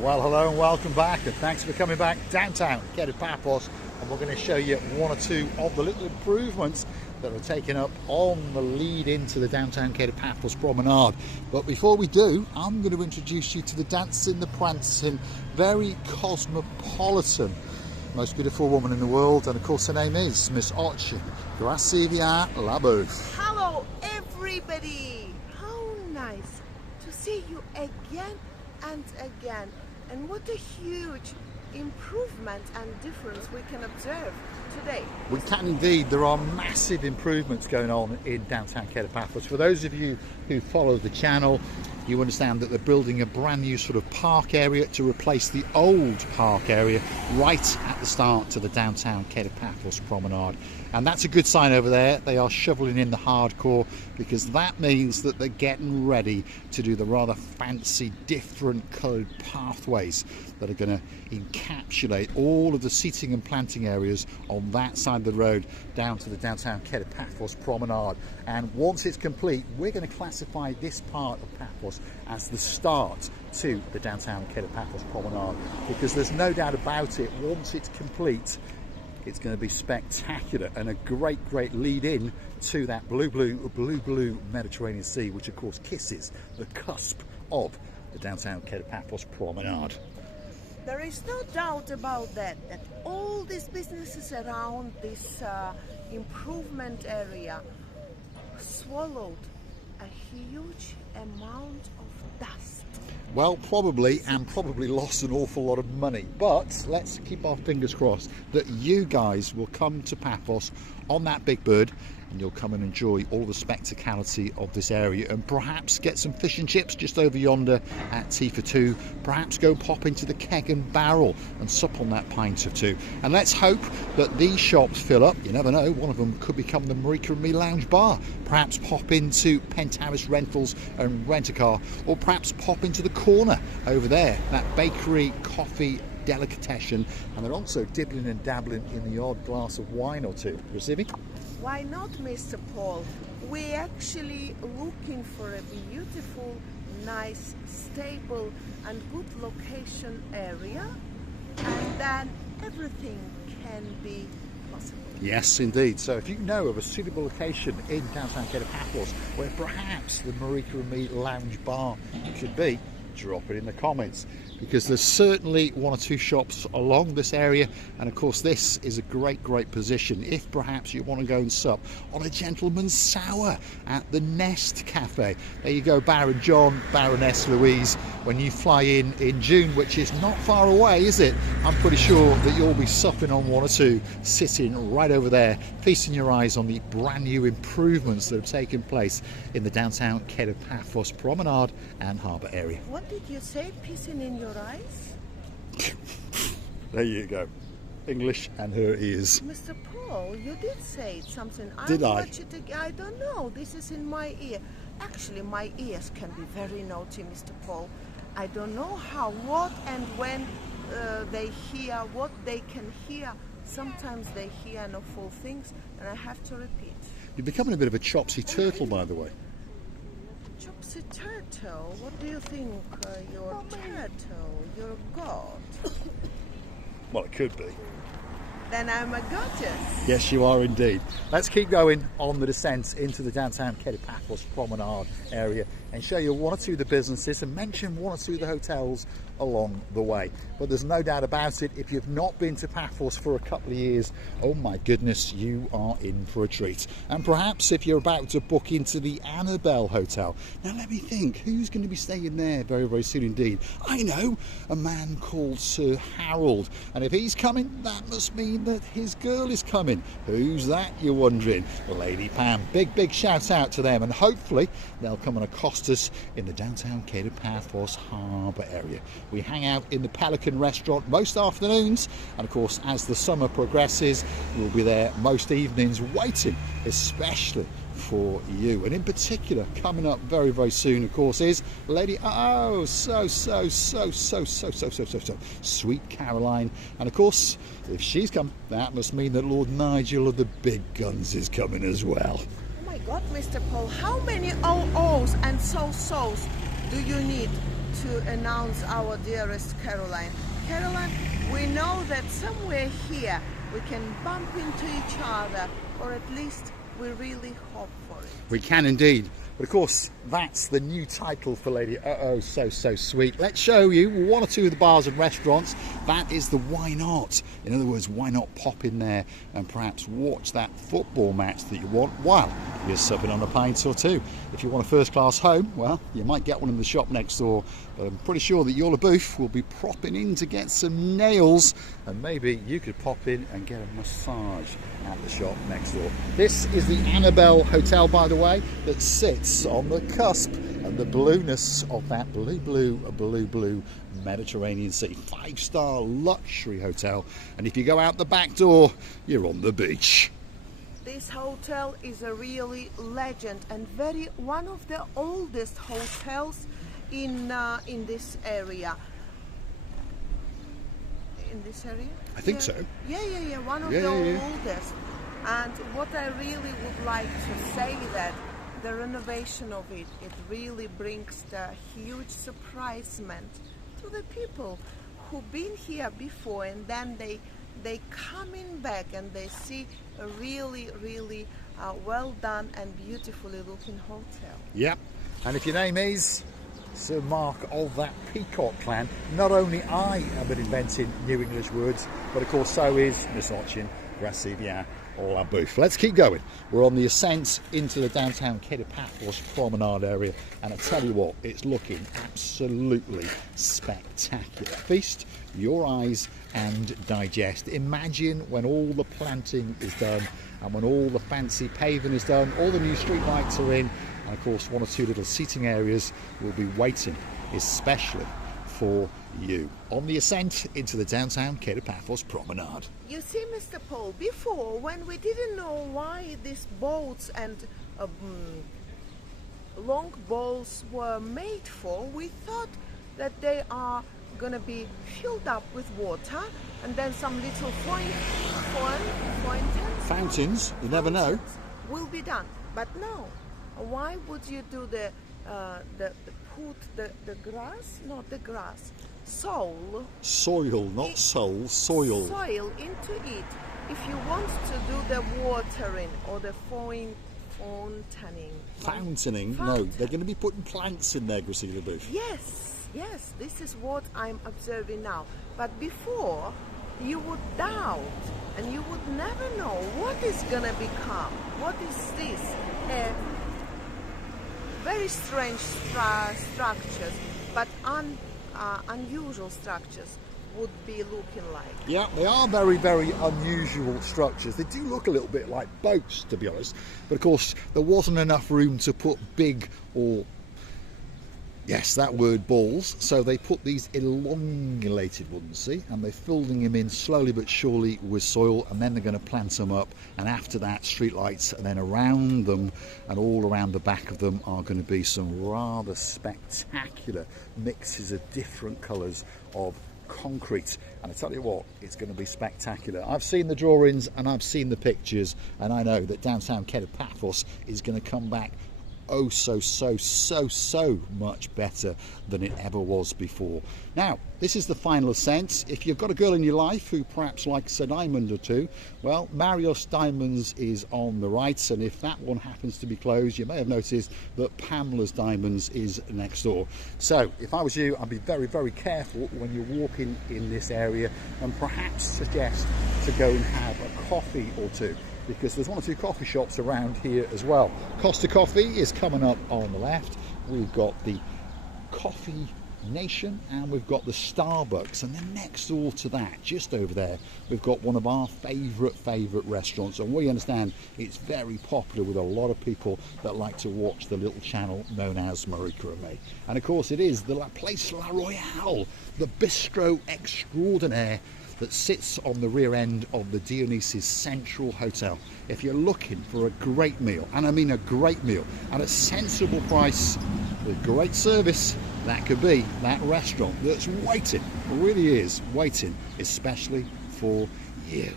Well, hello and welcome back, and thanks for coming back downtown Kato Paphos, and we're going to show you one or two of the little improvements that are taken up on the lead into the downtown Kato Paphos Promenade. But before we do, I'm going to introduce you to the dancing, the prancing, very cosmopolitan, most beautiful woman in the world, and of course her name is Miss Ochi Gracivia Labouf. Hello everybody! How nice to see you again and again. And what a huge improvement and difference we can observe today. We can indeed. There are massive improvements going on in downtown Kato Paphos. For those of you who follow the channel, you understand that they're building a brand new sort of park area to replace the old park area right at the start to the downtown Kato Paphos Promenade. And that's a good sign over there. They are shoveling in the hardcore, because that means that they're getting ready to do the rather fancy different coloured pathways that are going to encapsulate all of the seating and planting areas on that side of the road down to the downtown Kato Paphos Promenade. And once it's complete, we're going to classify this part of Paphos as the start to the downtown Kato Paphos Promenade, because there's no doubt about it, once it's complete, it's going to be spectacular and a great lead in to that blue Mediterranean Sea, which of course kisses the cusp of the downtown Kato Paphos Promenade. There is no doubt about that all these businesses around this improvement area swallowed a huge amount of dust. Well, probably lost an awful lot of money, but let's keep our fingers crossed that you guys will come to Paphos on that big bird, and you'll come and enjoy all the spectacality of this area, and perhaps get some fish and chips just over yonder at Tea for Two. Perhaps go pop into the Keg and Barrel and sup on that pint of two. And let's hope that these shops fill up. You never know, one of them could become the Marika and Me Lounge Bar. Perhaps pop into Penthouse Rentals and rent a car, or perhaps pop into the corner over there, that bakery coffee delicatessen, and they're also dibbling and dabbling in the odd glass of wine or two. Receiving? Why not, Mr. Paul? We're actually looking for a beautiful, nice, stable and good location area, and then everything can be possible. Yes, indeed. So if you know of a suitable location in downtown Kato Paphos where perhaps the Marika and Me Lounge Bar should be, drop it in the comments, because there's certainly one or two shops along this area, and of course this is a great position if perhaps you want to go and sup on a gentleman's sour at the Nest Cafe. There you go, Baron John, Baroness Louise, when you fly in June, which is not far away, is it? I'm pretty sure that you'll be supping on one or two, sitting right over there, feasting your eyes on the brand new improvements that have taken place in the downtown Kato Paphos Promenade and Harbour area. What did you say? Pissing in your eyes? There you go. English and her ears. Mr. Paul, you did say something. Did I? Watch it again. I don't know. This is in my ear. Actually, my ears can be very naughty, Mr. Paul. I don't know how, what and when they hear, what they can hear. Sometimes they hear awful things, and I have to repeat. You're becoming a bit of a chopsy turtle, by the way. Chopsy turtle? What do you think? You're a turtle? You're a god? Well, it could be. Then I'm a goddess. Yes, you are indeed. Let's keep going on the descent into the downtown Kato Paphos Promenade area and show you one or two of the businesses and mention one or two of the hotels along the way. But there's no doubt about it, if you've not been to Paphos for a couple of years, oh my goodness, you are in for a treat. And perhaps if you're about to book into the Annabelle Hotel, now let me think, who's going to be staying there very soon indeed? I know, a man called Sir Harold, and if he's coming, that must mean that his girl is coming. Who's that, you're wondering? Lady Pam. Big shout out to them, and hopefully they'll come and accost us in the downtown Kato Paphos Harbour area. We hang out in the Pelican restaurant most afternoons, and of course as the summer progresses we'll be there most evenings waiting especially for you. And in particular, coming up very soon, of course, is Lady so sweet Caroline. And of course, if she's come, that must mean that Lord Nigel of the Big Guns is coming as well. Oh my God, Mr. Paul, how many OOs and so-sos do you need to announce our dearest Caroline. Caroline, we know that somewhere here we can bump into each other, or at least we really hope for it. We can indeed. But of course, that's the new title for Lady Uh-Oh, So Sweet. Let's show you one or two of the bars and restaurants. That is the why not. In other words, why not pop in there and perhaps watch that football match that you want while you're supping on a pint or two. If you want a first class home, well, you might get one in the shop next door. But I'm pretty sure that Yola Booth will be propping in to get some nails, and maybe you could pop in and get a massage at the shop next door. This is the Annabelle Hotel, by the way, that sits on the cusp and the blueness of that blue Mediterranean Sea. 5-star luxury hotel, and if you go out the back door, you're on the beach. This hotel is a really legend and one of the oldest hotels in this area. In this area? I think so. Yeah. One of the oldest. And what I really would like to say that the renovation of it really brings the huge surprisement to the people who've been here before, and then they coming back and they see a really well done and beautifully looking hotel. Yep. And if your name is Sir Mark of that Peacock clan, not only I have been inventing new English words, but of course so is Miss Ochin, Gracie bien, or La Bouffe. Let's keep going. We're on the ascent into the downtown Kato Paphos Promenade area, and I tell you what, it's looking absolutely spectacular. Feast your eyes and digest. Imagine when all the planting is done and when all the fancy paving is done, all the new street lights are in, and of course one or two little seating areas will be waiting especially for you on the ascent into the downtown Kato Paphos Promenade. You see, Mr. Paul, before, when we didn't know why these boats and long boats were made for, we thought that they are going to be filled up with water and then some little Fountains, you never know, will be done. But no, why would you do the grass? Not the grass. Soil, not soul, soil. Soil into it. If you want to do the watering or the Fountaining? No, they're going to be putting plants in there, Gracie Booth. Yes, this is what I'm observing now. But before, you would doubt and you would never know what is going to become. What is this? Very strange structures, but unusual structures would be looking like. Yeah, they are very unusual structures. They do look a little bit like boats, to be honest. But of course, there wasn't enough room to put big or, yes, that word, balls. So they put these elongated ones, see? And they're filling them in slowly but surely with soil, and then they're going to plant them up. And after that, street lights, and then around them and all around the back of them are going to be some rather spectacular mixes of different colours of concrete. And I tell you what, it's going to be spectacular. I've seen the drawings and I've seen the pictures, and I know that downtown Kato Paphos is going to come back oh so much better than it ever was before. Now, this is the final ascent. If you've got a girl in your life who perhaps likes a diamond or two, well, Marios Diamonds is on the right, and if that one happens to be closed, you may have noticed that Pamela's Diamonds is next door. So if I was you, I'd be very careful when you're walking in this area, and perhaps suggest to go and have a coffee or two, because there's one or two coffee shops around here as well. Costa Coffee is coming up on the left. We've got the Coffee Nation and we've got the Starbucks, and then next door to that, just over there, we've got one of our favourite restaurants, and we understand it's very popular with a lot of people that like to watch the little channel known as Marika and me. And of course it is the Place La Royale, the bistro extraordinaire that sits on the rear end of the Dionysus Central Hotel. If you're looking for a great meal, and I mean a great meal, at a sensible price, with great service, that could be that restaurant that's waiting, really is waiting, especially for you.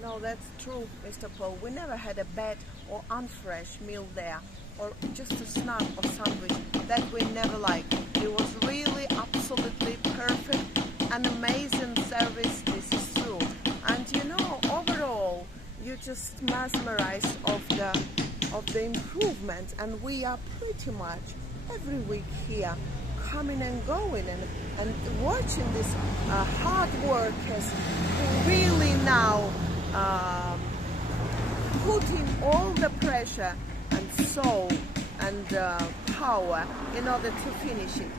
No, that's true, Mr. Paul. We never had a bad or unfresh meal there, or just a snack or sandwich that we never liked. It was really up absolutely perfect, an amazing service. This is true. And you know, overall, you're just mesmerized of the improvement, and we are pretty much every week here, coming and going and watching this hard workers who really now put in all the pressure and soul and power in order to finish it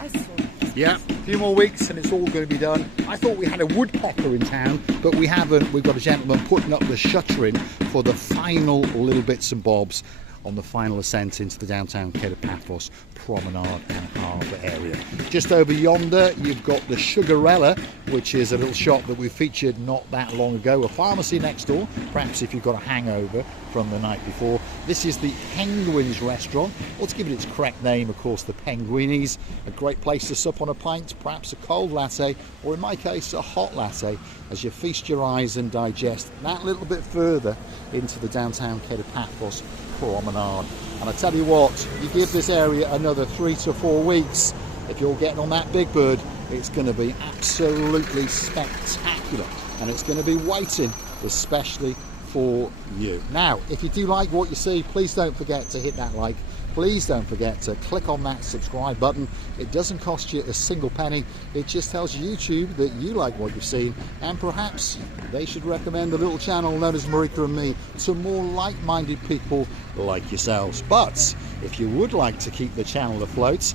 as soon as Yeah, a few more weeks and it's all going to be done. I thought we had a woodpecker in town, but we haven't. We've got a gentleman putting up the shuttering for the final little bits and bobs on the final ascent into the downtown Kato Paphos Promenade and Harbour area. Just over yonder you've got the Sugarella, which is a little shop that we featured not that long ago, a pharmacy next door, perhaps if you've got a hangover from the night before. This is the Penguins restaurant, or to give it its correct name, of course, the Penguinis. A great place to sup on a pint, perhaps a cold latte, or in my case a hot latte, as you feast your eyes and digest that little bit further into the downtown Kato Paphos Promenade. And I tell you what, you give this area another 3 to 4 weeks, if you're getting on that big bird, it's going to be absolutely spectacular, and it's going to be waiting especially for you. Now, if you do like what you see, please don't forget to hit that like. Please don't forget to click on that subscribe button. It doesn't cost you a single penny. It just tells YouTube that you like what you've seen, and perhaps they should recommend the little channel known as Marika and me to more like-minded people like yourselves. But if you would like to keep the channel afloat,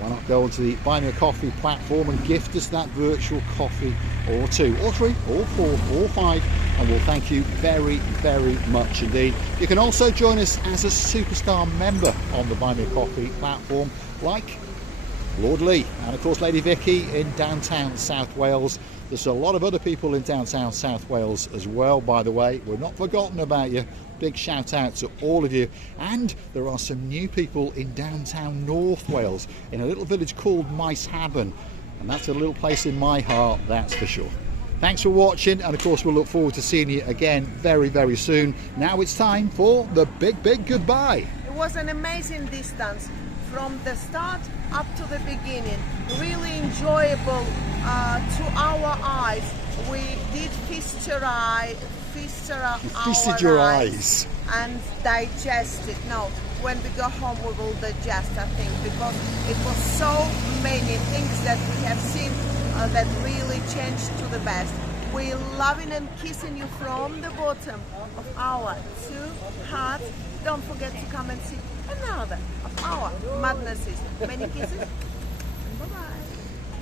why not go onto the Buy Me a Coffee platform and gift us that virtual coffee, or 2 or 3 or 4 or 5, and we'll thank you very, very much indeed. You can also join us as a superstar member on the Buy Me a Coffee platform, like Lord Lee and of course Lady Vicky in downtown South Wales. There's a lot of other people in downtown South Wales as well, by the way. We're not forgotten about you. Big shout out to all of you. And there are some new people in downtown North Wales in a little village called Micehaven, and that's a little place in my heart, that's for sure. Thanks for watching, and of course we'll look forward to seeing you again very, very soon. Now it's time for the big goodbye. It was an amazing distance from the start up to the beginning, really enjoyable to our eyes. We did feast your eyes and digest it. No, when we go home we will digest, I think, because it was so many things that we have seen that really changed to the best. We're loving and kissing you from the bottom of our 2 hearts. Don't forget to come and see another of our madnesses. Many kisses. Bye-bye.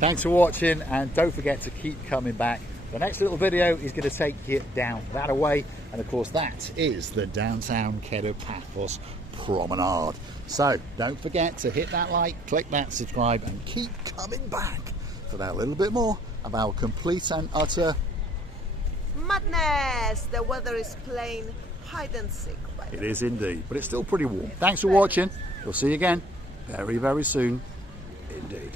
Thanks for watching, and don't forget to keep coming back. The next little video is going to take you down that way, and of course that is the downtown Kato Paphos Promenade. So don't forget to hit that like, click that subscribe, and keep coming back for that little bit more of our complete and utter madness. The weather is playing hide and seek. It is indeed, but it's still pretty warm. Thanks for watching. We'll see you again very, very soon indeed.